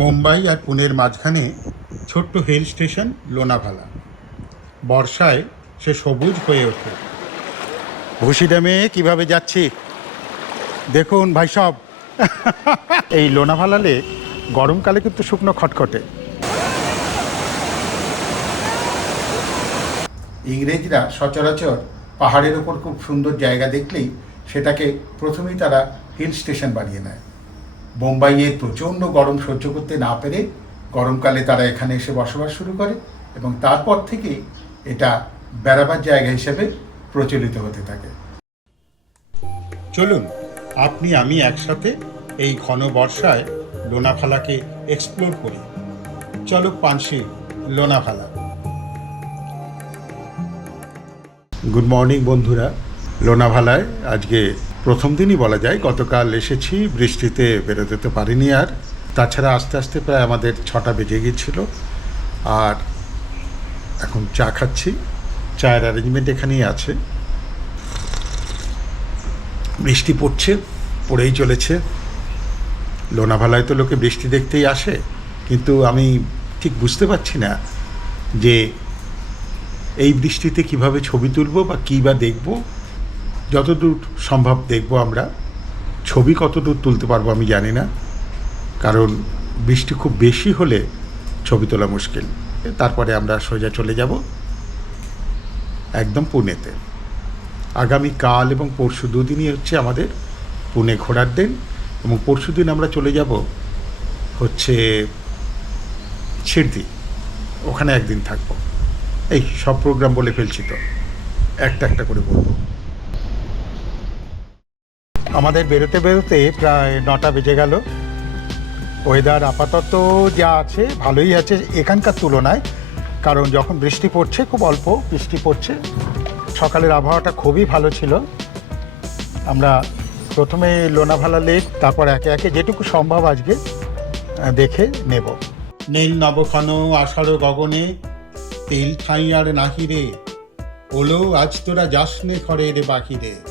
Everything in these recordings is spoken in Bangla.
মুম্বাই আর পুনের মাঝখানে ছোট্ট হিল স্টেশন লোনাভালা। বর্ষায় সে সবুজ হয়ে ওঠে। ঘুষি ড্যামে কীভাবে যাচ্ছি? দেখুন ভাই সব। এই লোনাভালা লেক গরমকালে কিন্তু শুকনো খটখটে। ইংরেজরা সচরাচর পাহাড়ের ওপর খুব সুন্দর জায়গা দেখলেই সেটাকে প্রথমেই তারা হিল স্টেশন বানিয়ে নেয়। বোম্বাইয়ের প্রচণ্ড গরম সহ্য করতে না পেরে গরমকালে তারা এখানে এসে বসবাস শুরু করে এবং তারপর থেকেই এটা বেড়াবার জায়গা হিসেবে প্রচলিত হতে থাকে। চলুন, আপনি আমি একসাথে এই ঘন বর্ষায় লোনাভালাকে এক্সপ্লোর করি। চলো পানশি লোনাভালা। গুড মর্নিং বন্ধুরা। লোনাভালায় আজকে প্রথম দিনই বলা যায় গতকাল এসেছি, বৃষ্টিতে বেরোতে তো পারিনি আর। তাছাড়া আস্তে আস্তে প্রায় আমাদের ছটা বেজে গিয়েছিল। আর এখন চা খাচ্ছি। চায়ের অ্যারেঞ্জমেন্ট এখানেই আছে। বৃষ্টি পড়ছে, পড়েই চলেছে। লোনাভালায় তো লোকে বৃষ্টি দেখতেই আসে, কিন্তু আমি ঠিক বুঝতে পারছি না যে এই বৃষ্টিতে কীভাবে ছবি তুলব বা কী বা দেখব। যতদূর সম্ভব দেখব আমরা, ছবি কতদূর তুলতে পারব আমি জানি না, কারণ বৃষ্টি খুব বেশি হলে ছবি তোলা মুশকিল। তারপরে আমরা সোজা চলে যাব একদম পুনেতে। আগামী কাল এবং পরশু দুদিনই হচ্ছে আমাদের পুনে ঘোরার দিন এবং পরশু দিন আমরা চলে যাব হচ্ছে শিরদি ওখানে একদিন থাকব। এই সব প্রোগ্রাম বলে ফেলছি তো। একটা একটা করে বলব। আমাদের বেরোতে বেরোতে প্রায় নটা বেজে গেল। ওয়েদার আপাতত যা আছে, ভালোই আছে এখানকার তুলনায়। কারণ যখন বৃষ্টি পড়ছে, খুব অল্প বৃষ্টি পড়ছে। সকালের আবহাওয়াটা খুবই ভালো ছিল। আমরা প্রথমে লোনাভালা লেক, তারপর একে একে যেটুকু সম্ভব আজকে দেখে নেব। নীল নবক্ষণ আষাঢ় গগনে, তেল ঠাই আর নাহিরে। ওলো, আজ তোরা যাসনে ঘরের বাহিরে।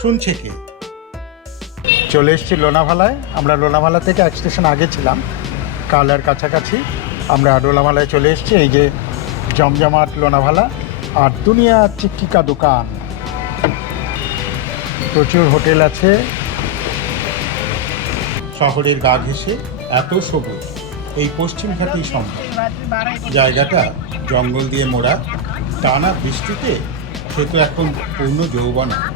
শুনছে কে? চলে এসেছি লোনাভালায়। আমরা লোনাভালা থেকে এক স্টেশন আগে ছিলাম, কালার কাছাকাছি। আমরা লোনাভালায় চলে এসেছি, এই যে জমজমাট লোনাভালা আর দুনিয়া চিক্কিকা দোকান। প্রচুর হোটেল আছে। শহরের গা ঘেঁষে এত সবুজ, এই পশ্চিম পশ্চিমঘাটেই সম্ভব। জায়গাটা জঙ্গল দিয়ে মোড়া, টানা বৃষ্টিতে সে তো এখন পূর্ণ যৌবনা।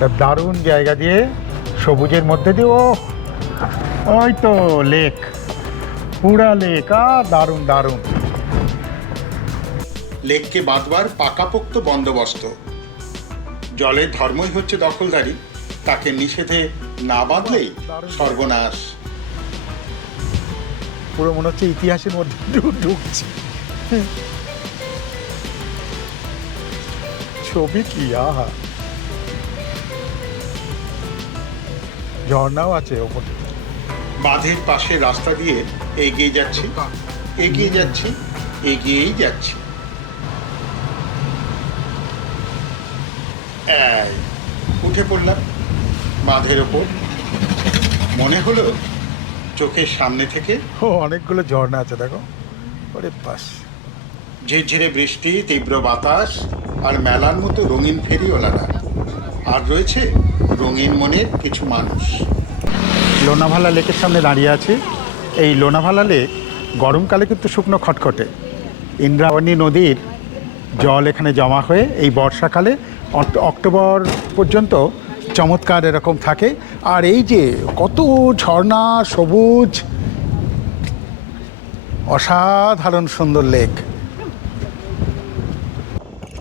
দারুণ জায়গা দিয়ে সবুজের মধ্যে দিয়ে ও ওই তো লেক পুরা লেক আ দারুণ দারুণ। লেককে বাঁধবার পাকাপোক্ত বন্দোবস্ত। জলের ধর্মই হচ্ছে দখলদারি তাকে নিষেধে না বাঁধলেই সর্বনাশ পুরো মনে হচ্ছে ইতিহাসের মধ্যে ঢুকছি ছবি কি আহা! ঝর্ণাও আছে ওপরে বাঁধের পাশে রাস্তা দিয়ে এগিয়ে যাচ্ছি। এগিয়ে যাচ্ছি এগিয়েই যাচ্ছি। উঠে পড়লাম বাঁধের ওপর। মনে হলো চোখের সামনে থেকে ও অনেকগুলো ঝর্ণা আছে দেখো। ওরে বাস। ঝিরঝিরে বৃষ্টি তীব্র বাতাস আর মেলার মতো রঙিন ফেরিওয়ালারা। আর রয়েছে রঙিন মনের কিছু মানুষ। লোনাভালা লেকের সামনে দাঁড়িয়ে আছি। এই লোনাভালা লেক গরমকালে কিন্তু শুকনো খটখটে। ইন্দ্রাবণী নদীর জল এখানে জমা হয়ে এই বর্ষাকালে অক্টোবর পর্যন্ত চমৎকার এরকম থাকে। আর এই যে কত ঝর্ণা সবুজ অসাধারণ সুন্দর লেক।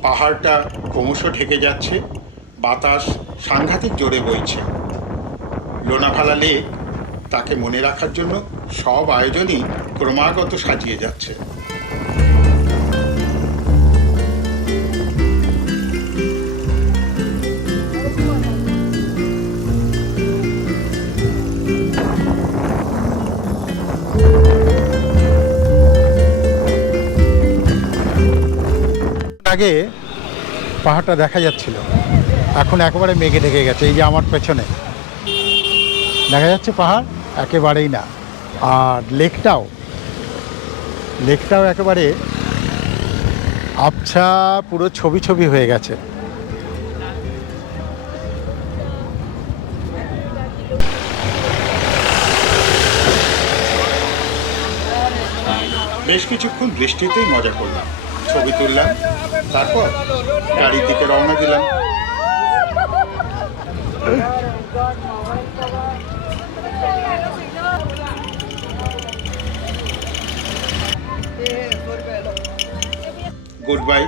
পাহাড়টা ক্রমশ ঢেকে যাচ্ছে। বাতাস সাংঘাতিক জোরে বইছে। লোনাভালা লেক, তাকে মনে রাখার জন্য সব আয়োজনই ক্রমাগত সাজিয়ে যাচ্ছে। আগে পাহাড়টা দেখা যাচ্ছিল। এখন একেবারে মেঘে ঢেকে গেছে, এই যে আমার পেছনে। দেখা যাচ্ছে পাহাড় একেবারেই না। আর লেকটাও লেকটাও একেবারে আবছা, পুরো ছবি ছবি হয়ে গেছে। বেশ কিছুক্ষণ বৃষ্টিতেই মজা করলাম। ছবি তুললাম, তারপর গাড়ির দিকে রওনা দিলাম। গুড বাই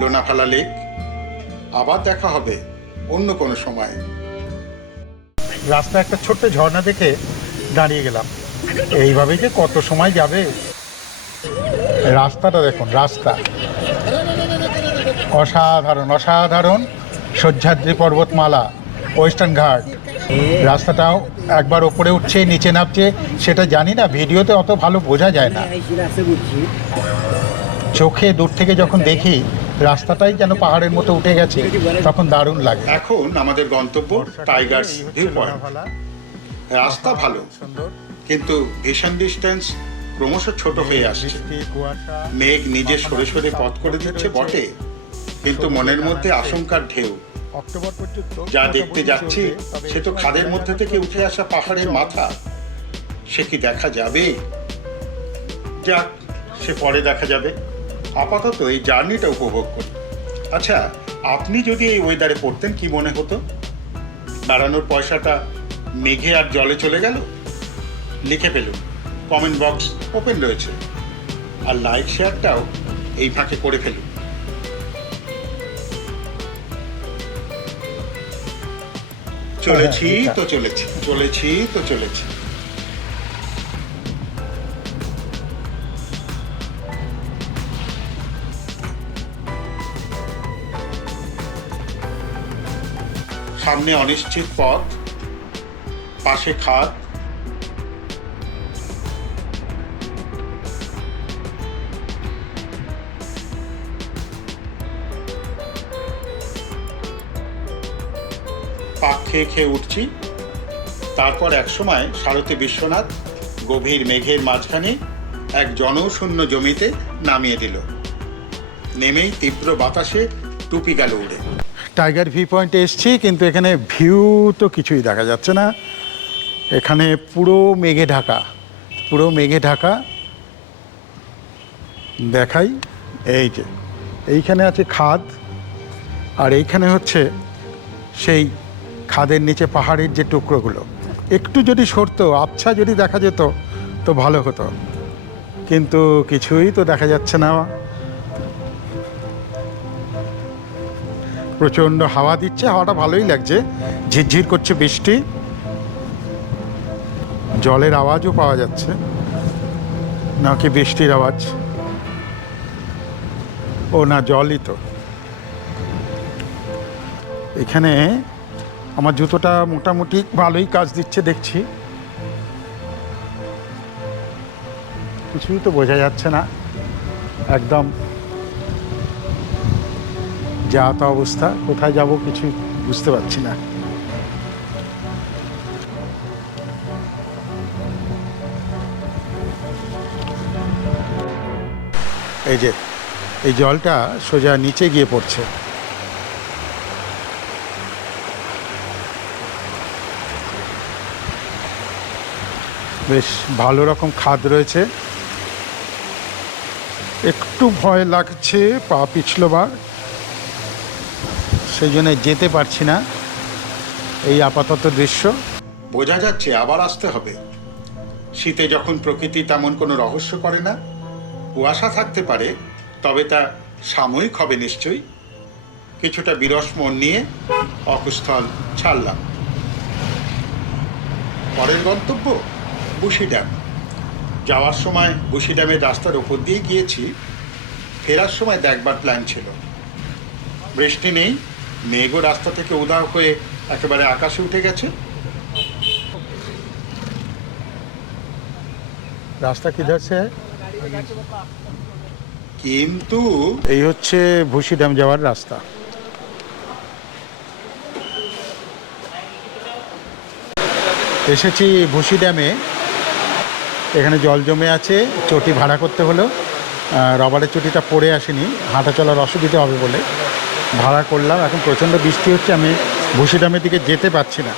লোনাভালা লেক আবার দেখা হবে অন্য কোনো সময়। রাস্তা একটা ছোট্ট ঝর্ণা দেখে দাঁড়িয়ে গেলাম। এইভাবেই যে কত সময় যাবে? রাস্তাটা দেখুন, রাস্তা। অসাধারণ অসাধারণ। সহ্যাদ্রি পর্বতমালা। ওয়েস্টার্ন ঘাট। রাস্তাটাও একবার ওপরে উঠছে নিচে নামছে সেটা জানি না ভিডিওতে অত ভালো বোঝা যায় না। চোখে দূর থেকে যখন দেখি রাস্তাটাই যেন পাহাড়ের মতো উঠে গেছে তখন দারুণ লাগে। এখন আমাদের গন্তব্য টাইগার্স ভিউ পয়েন্ট রাস্তা ভালো সুন্দর। কিন্তু ভিশন ডিস্টেন্স ক্রমশ ছোট হয়ে আসছে। মেঘ নিজে সরে সরে পথ করে দিচ্ছে বটে কিন্তু মনের মধ্যে আশঙ্কার ঢেউ। অক্টোবর পর্যন্ত যা দেখতে যাচ্ছি সে তো খাদের মধ্যে থেকে উঠে আসা পাহাড়ের মাথা। সে কি দেখা যাবে? যাক সে পরে দেখা যাবে। আপাতত এই জার্নিটা উপভোগ করি। আচ্ছা আপনি যদি এই ওয়েদারে পড়তেন কি মনে হতো? বেড়ানোর পয়সাটা মেঘে আর জলে চলে গেল? লিখে ফেলুন। কমেন্ট বক্স ওপেন রয়েছে। আর লাইক শেয়ারটাও এই ফাঁকে করে ফেলুন। চলেছি তো চলেছি চলেছি তো চলেছি। সামনে অনিশ্চিত পথ পাশে খাদ পাক খেয়ে খেয়ে উঠছি। তারপর একসময় সারথী বিশ্বনাথ গভীর মেঘের মাঝখানে এক জনশূন্য জমিতে নামিয়ে দিল। নেমেই তীব্র বাতাসে টুপি গেল উড়ে। টাইগার ভি পয়েন্টে এসছি, কিন্তু এখানে ভিউ তো কিছুই দেখা যাচ্ছে না। এখানে পুরো মেঘে ঢাকা, পুরো মেঘে ঢাকা। দেখাই, এই যে, এইখানে আছে খাদ, আর এইখানে হচ্ছে সেই খাদের নিচে পাহাড়ের যে টুকরোগুলো। একটু যদি সরতো, আবছা যদি দেখা যেত, তো ভালো হতো। কিন্তু কিছুই তো দেখা যাচ্ছে না। প্রচণ্ড হাওয়া দিচ্ছে, হাওয়াটা ভালোই লাগছে। ঝিরঝির করছে বৃষ্টি। জলের আওয়াজও পাওয়া যাচ্ছে। নাকি বৃষ্টির আওয়াজ? ও না, জলই তো। এখানে আমার জুতোটা মোটামুটি ভালোই কাজ দিচ্ছে, দেখছি। কিছুই তো বোঝা যাচ্ছে না। একদম যা তা অবস্থা, কোথায় যাব কিছু বুঝতে পারছি না। এই যে, এই জলটা সোজা নিচে গিয়ে পড়ছে। বেশ ভালো রকম খাদ রয়েছে। একটু ভয় লাগছে, পা পিছলবার সেই জন্য যেতে পারছি না এই আপাতত দৃশ্য। বোঝা যাচ্ছে আবার আসতে হবে। শীতে যখন প্রকৃতি তেমন কোনো রহস্য করে না, কুয়াশা থাকতে পারে, তবে তা সাময়িক হবে নিশ্চয়ই। কিছুটা বিরস মন নিয়ে অকুস্থল ছাড়লাম। পরের গন্তব্য? বসি ড্যাম যাওয়ার সময় বসি ড্যামের রাস্তার ওপর দিয়ে গিয়েছি ফেরার সময় দেখবার প্ল্যান ছিল। বৃষ্টি নেই মেঘও রাস্তা থেকে উদাহ হয়ে একেবারে আকাশে উঠে গেছে। রাস্তা কি ধরছে কিন্তু এই হচ্ছে ভুসি ড্যাম যাওয়ার রাস্তা। এসেছি ভুসি ড্যামে এখানে জল জমে আছে চটি ভাড়া করতে হলো। আহ, রবারের চটিটা পড়ে আসেনি হাঁটা চলার অসুবিধে হবে বলে ভাড়া করলাম। এখন প্রচণ্ড বৃষ্টি হচ্ছে আমি ভুসি ড্যামের দিকে যেতে পারছি না।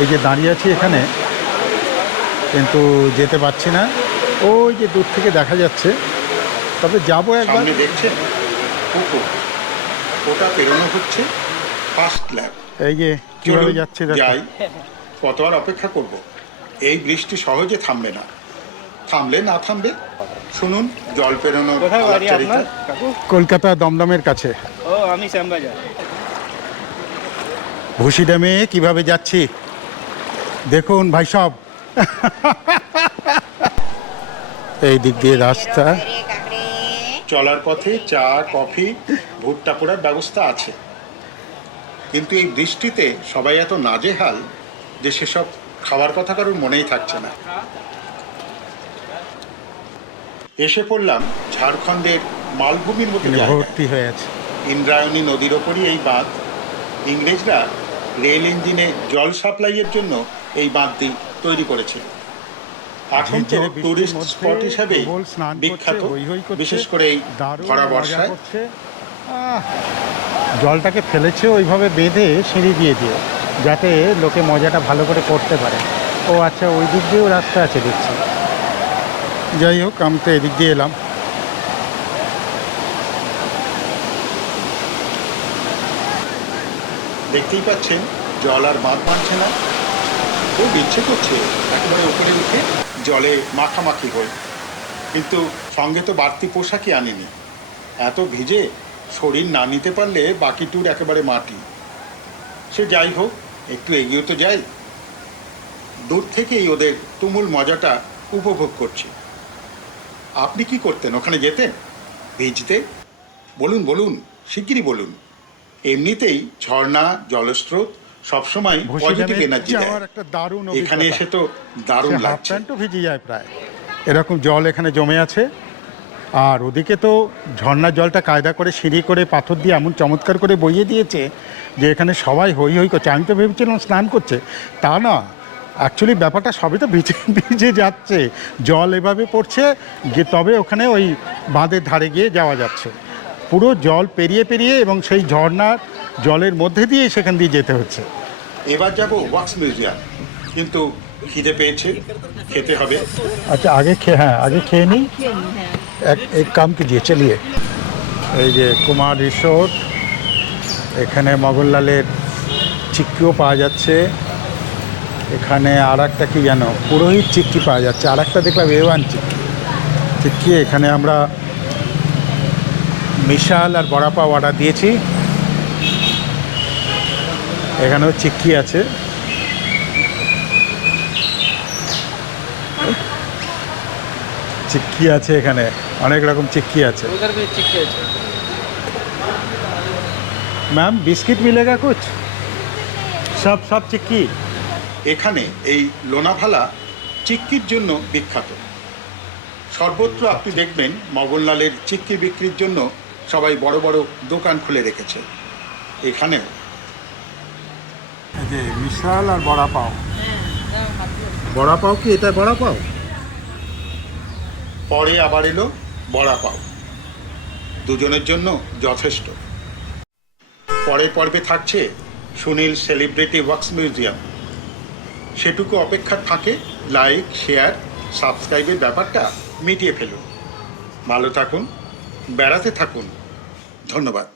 এই যে দাঁড়িয়ে আছি এখানে কিন্তু যেতে পারছি না। ওই যে দূর থেকে দেখা যাচ্ছে তবে যাব একবার। দেখছেন? ওটা পেরোনো হচ্ছে ফার্স্ট ল্যাব এই যে কীভাবে যাচ্ছে যাই কত আর অপেক্ষা করব? এই বৃষ্টি সহজে থামবে না। থামলে না থামবে। শুনুন জল কাকু কলকাতা দমদমের কাছে। ও আমি শ্যামবাজার। ভুসি ড্যামে কীভাবে যাচ্ছি? দেখুন ভাই সব। এই দিক দিয়ে রাস্তা। চলার পথে চা কফি ভুট্টা পোড়ার ব্যবস্থা আছে। কিন্তু এই বৃষ্টিতে সবাই এত নাজেহাল যে সেসব খাওয়ার কথা কারোর মনেই থাকছে না। এসে পড়লাম ঝাড়খণ্ডের মালভূমির মধ্যে ভর্তি হয়ে আছে ইন্দ্রায়ণী নদীর ওপরই এই বাঁধ। ইংরেজরা রেল ইঞ্জিনে জল সাপ্লাইয়ের জন্য এই বাঁধটি তৈরি করেছিল এখন তো টুরিস্ট স্পট হিসাবে করছে, বিখ্যাত বিশেষ করে এই ভরা বর্ষায়। করছে। জলটাকে ফেলেছে ওইভাবে বেঁধে সিঁড়ি দিয়ে দিয়ে যাতে লোকে মজাটা ভালো করে করতে পারে। ও আচ্ছা ওই দিক দিয়েও রাস্তা আছে দেখছি। যাই হোক, আমি তো এদিক দিয়ে এলাম। দেখতেই পাচ্ছেন, জল আর বাঁধ মানছে না। খুব ইচ্ছে করছে একেবারে উপরে উঠে জলে মাখামাখি হয়ে। কিন্তু সঙ্গে তো বাড়তি পোশাকই আনিনি। এত ভিজে শরীর না নিতে পারলে বাকি ট্যুর একেবারে মাটি। সে যাই হোক, একটু এগিয়ে তো যাই। দূর থেকেই ওদের তুমুল মজাটা উপভোগ করছি। আপনি কি করতেন? ওখানে যেতেন? ভিজতে? বলুন বলুন শিগগিরই বলুন। এমনিতেই ঝর্ণা জলস্রোত সবসময় পজিটিভ এনার্জি দেয়। এখানে এসে তো দারুণ লাগছে। প্যান্টও ভিজে যায় প্রায়। এরকম জল এখানে জমে আছে। আর ওদিকে তো ঝর্ণার জলটা কায়দা করে সিঁড়ি করে পাথর দিয়ে এমন চমৎকার করে বইয়ে দিয়েছে যে এখানে সবাই হই হই করছে আমি তো ভেবেছিলাম স্নান করছে। তা না। অ্যাকচুয়ালি ব্যাপারটা সবই তো ভিজে ভিজে যাচ্ছে। জল এভাবে পড়ছে যে তবে ওখানে ওই বাঁধের ধারে গিয়ে যাওয়া যাচ্ছে। পুরো জল পেরিয়ে পেরিয়ে এবং সেই ঝর্ণার জলের মধ্যে দিয়ে সেখান দিয়ে যেতে হচ্ছে। এবার যাব ওয়াক্স মিউজিয়াম। কিন্তু খিদে পেয়েছে খেতে হবে। আচ্ছা আগে খেয়ে হ্যাঁ আগে খেয়ে নিই। এক এক কাম কি দিয়ে চলিয়ে। এই যে কুমার রিসোর্ট এখানে মগনলালের চিক্কিও পাওয়া যাচ্ছে। এখানে আর একটা কি জানো পুরোহিত চিক্কি পাওয়া যাচ্ছে আর একটা দেখলাম এ ওয়ান চিক্কি চিক্কি এখানে আমরা মিশাল আর বড়াপাও অর্ডার দিয়েছি এখানেও চিক্কি আছে চিক্কি আছে এখানে অনেক রকম চিক্কি আছে उधर भी चिक्की আছে मैम बिस्किट मिलेगा कुछ सब सब चिक्की এখানে এই লোনাভালা চিক্কির জন্য বিখ্যাত। সর্বত্র আপনি দেখবেন মগনলালের চিক্কি বিক্রির জন্য সবাই বড় বড় দোকান খুলে রেখেছে। এখানেও। এই যে মিশাল আর বড়া পাও। বড়া পাও কি এটা বড়া পাও? পরে আবার এলো বড়া পাও। দুজনের জন্য যথেষ্ট। পরের পর্বে থাকছে সুনীল সেলিব্রিটি ওয়াক্স মিউজিয়াম। সেটুকু অপেক্ষা থাকে লাইক শেয়ার সাবস্ক্রাইবের ব্যাপারটা মিটিয়ে ফেলুন। ভালো থাকুন বেড়াতে থাকুন। ধন্যবাদ।